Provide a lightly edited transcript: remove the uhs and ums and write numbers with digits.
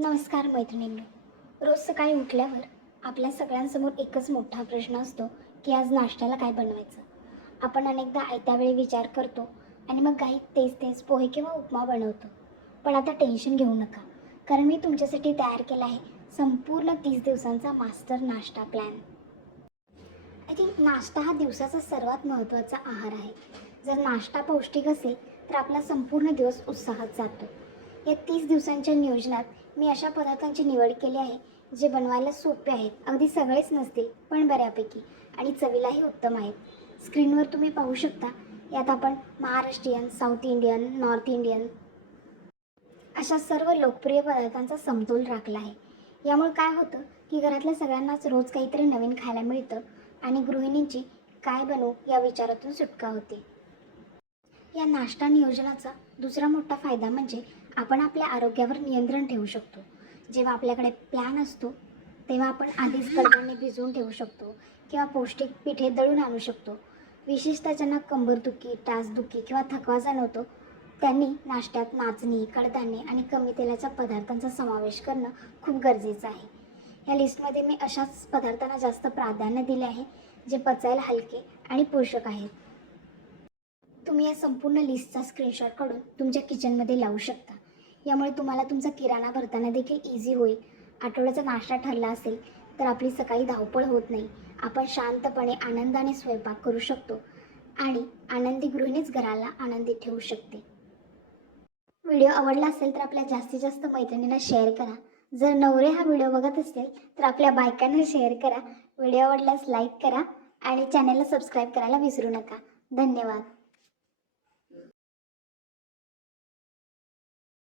नमस्कार मैत्रिणींनो. रोज सकाळी उठल्यावर आपल्या सगळ्यांसमोर एकच मोठा प्रश्न असतो की आज नाश्त्याला काय बनवायचं. आपण अनेकदा आयत्या वेळी विचार करतो आणि मग काही तेच तेच पोहे किंवा उपमा बनवतो. पण आता टेन्शन घेऊ नका, कारण मी तुमच्यासाठी तयार केला आहे संपूर्ण 30 दिवसांचा मास्टर नाश्ता प्लॅन. आय थिंक नाश्ता हा दिवसाचा सर्वात महत्त्वाचा आहार आहे. जर नाश्ता पौष्टिक असेल तर आपला संपूर्ण दिवस उत्साहात जातो. या 30 दिवसांच्या नियोजनात मी अशा पदार्थांची निवड केली आहे जे बनवायला सोपे आहेत, अगदी सगळेच नसतील पण बऱ्यापैकी, आणि चवीलाही उत्तम आहेत. स्क्रीनवर तुम्ही पाहू शकता, यात आपण Maharashtrian, south Indian, north Indian अशा सर्व लोकप्रिय पदार्थांचा समतोल राखला आहे. यामुळे काय होतं की घरातल्या सगळ्यांनाच रोज काहीतरी नवीन खायला मिळतं आणि गृहिणींची काय बनवू या विचारातून सुटका होते. या नाश्ता नियोजनाचा दुसरा मोठा फायदा म्हणजे आपण आपल्या आरोग्यावर नियंत्रण ठेवू शकतो. जेव्हा आपल्याकडे प्लॅन असतो तेव्हा आपण आधीच कडधान्ये भिजवून ठेवू शकतो किंवा पौष्टिक पिठे दळून आणू शकतो. विशेषतः ज्यांना कंबरदुखी, टाचदुखी किंवा थकवा जाणवतो त्यांनी नाश्त्यात नाचणी, कडधान्ये आणि कमी तेलाच्या पदार्थांचा समावेश करणं खूप गरजेचं आहे. या लिस्टमध्ये मी अशाच पदार्थांना जास्त प्राधान्य दिले आहे जे पचायला हलके आणि पोषक आहेत. तुम्ही या संपूर्ण लिस्टचा स्क्रीनशॉट काढून तुमच्या किचनमध्ये लावू शकता. यामुळे तुम्हाला तुमचा किराणा भरताना देखील इझी होईल. आठवड्याचा नाश्ता ठरला असेल तर आपली सकाळी धावपळ होत नाही. आपण शांतपणे आनंदाने स्वयंपाक करू शकतो आणि आनंदी गृहिणीच घराला आनंदी ठेवू शकते. व्हिडिओ आवडला असेल तर आपल्या जास्तीत जास्त मैत्रिणींना शेअर करा. जर नवरे हा व्हिडिओ बघत असतील तर आपल्या बायकांना शेअर करा. व्हिडिओ आवडल्यास लाईक करा आणि चॅनलला सबस्क्राईब करायला विसरू नका. धन्यवाद.